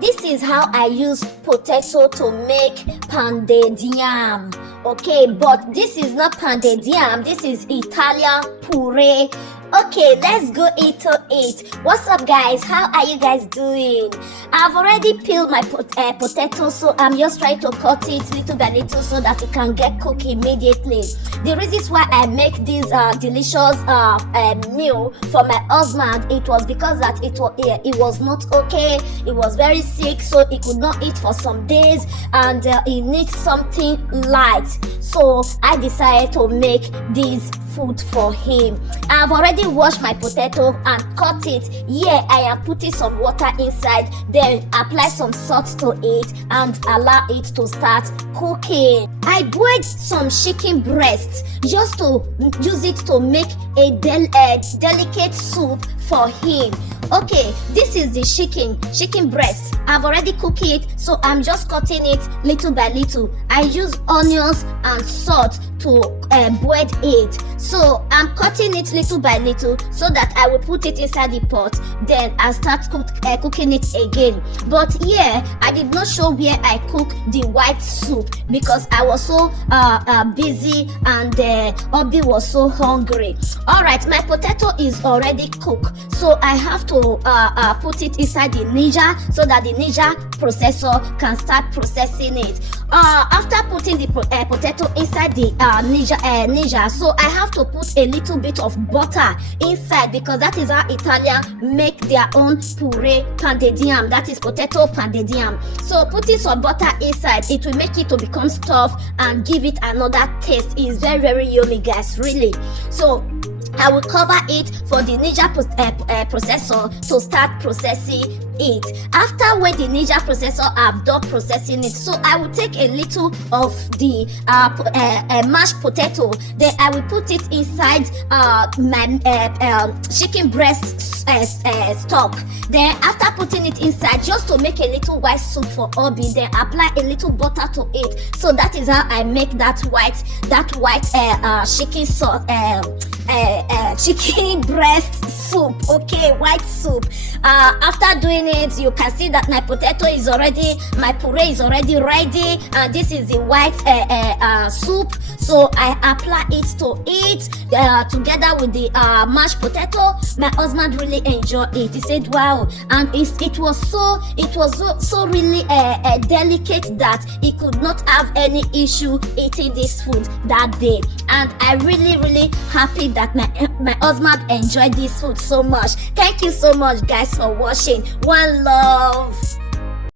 this is how I use potato to make pounded yam. Okay, but this is not pounded yam, this is Italian puree. Okay, let's go into it. What's up, guys? How are you guys doing? I've already peeled my potato, so I'm just trying to cut it little by little so that it can get cooked immediately. The reasons why I make this delicious meal for my husband, it was because that it was not okay. It was very sick, so he could not eat for some days, and he needs something light. So I decided to make this food for him. I've already washed my potato and cut it. Here I am putting some water inside, then apply some salt to it and allow it to start cooking. I boiled some chicken breasts just to use it to make a delicate soup for him. Okay, this is the chicken breast. I've already cooked it, so I'm just cutting it little by little. I use onions and salt to boil it, so I'm cutting it little by little so that I will put it inside the pot, then I start cooking it again. But here I did not show where I cook the white soup because I was so busy and Obi was so hungry. All right, my potato is already cooked, so I have to put it inside the Ninja so that the Ninja processor can start processing it. After putting the potato inside the Ninja, so I have to put a little bit of butter inside because that is how Italian make their own puree pounded yam, that is potato pounded yam. So putting some butter inside, it will make it to become stuffed and give it another taste. It's very, very yummy, guys, really. So I will cover it for the Ninja processor to start processing it. After when the Ninja processor have done processing it, so I will take a little of the mashed potato, then I will put it inside my chicken breast stock. Then after putting it inside, just to make a little white soup for Obi, then apply a little butter to it. So that is how I make that white chicken sauce, chicken breast soup. Okay, white soup. After doing it, you can see that my potato is already, my puree is already ready, and this is the white soup. So I apply it to it together with the mashed potato. My husband really enjoyed it. He said, "Wow!" And it was so really delicate that he could not have any issue eating this food that day. And I really happy that my husband enjoyed this food so much. Thank you so much, guys, for watching. One love.